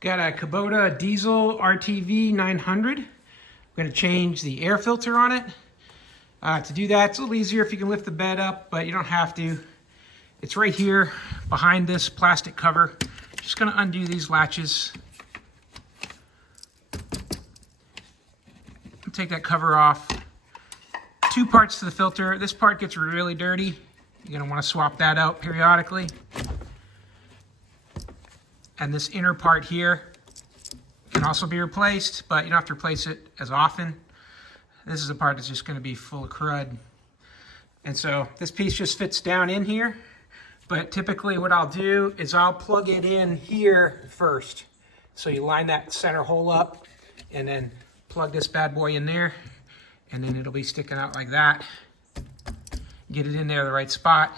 Got a Kubota diesel RTV900. We're going to change the air filter on it. To do that, it's a little easier if you can lift the bed up, but you don't have to. It's right here behind this plastic cover. Just going to undo these latches. Take that cover off. Two parts to the filter. This part gets really dirty. You're going to want to swap that out periodically. And this inner part here can also be replaced, but you don't have to replace it as often. This is the part that's just going to be full of crud. And so this piece just fits down in here, but typically what I'll do is I'll plug it in here first. So you line that center hole up and then plug this bad boy in there, and then it'll be sticking out like that. Get it in there the right spot,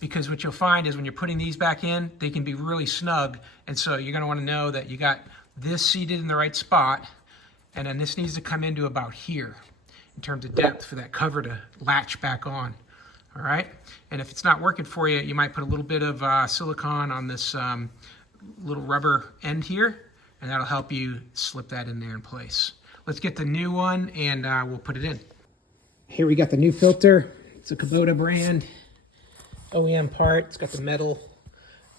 because what you'll find is when you're putting these back in, they can be really snug, and so you're going to want to know that you got this seated in the right spot, and then this needs to come into about here in terms of depth for that cover to latch back on. All right, and if it's not working for you, you might put a little bit of silicone on this little rubber end here, and that'll help you slip that in there in place. Let's get the new one and we'll put it in. Here we got the new filter. It's a Kubota brand OEM part. It's got the metal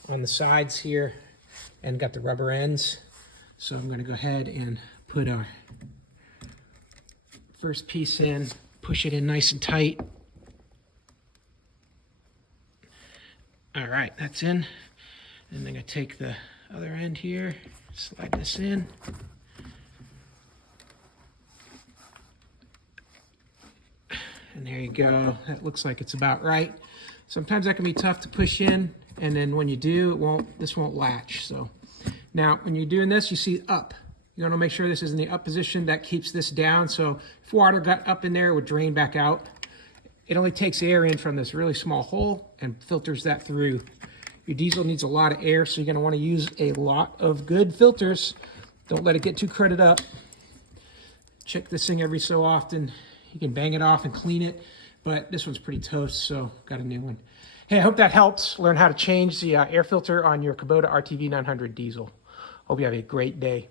on the sides here and got the rubber ends. So I'm going to go ahead and put our first piece in, push it in nice and tight. All right, that's in. And then I take the other end here, slide this in. And there you go. That looks like it's about right. Sometimes that can be tough to push in, and then when you do, this won't latch. So now when you're doing this, you see up. You want to make sure this is in the up position. That keeps this down. So if water got up in there, it would drain back out. It only takes air in from this really small hole and filters that through. Your diesel needs a lot of air, so you're going to want to use a lot of good filters. Don't let it get too crudted up. Check this thing every so often. You can bang it off and clean it, but this one's pretty toast, so got a new one. Hey, I hope that helps learn how to change the air filter on your Kubota RTV900 diesel. Hope you have a great day.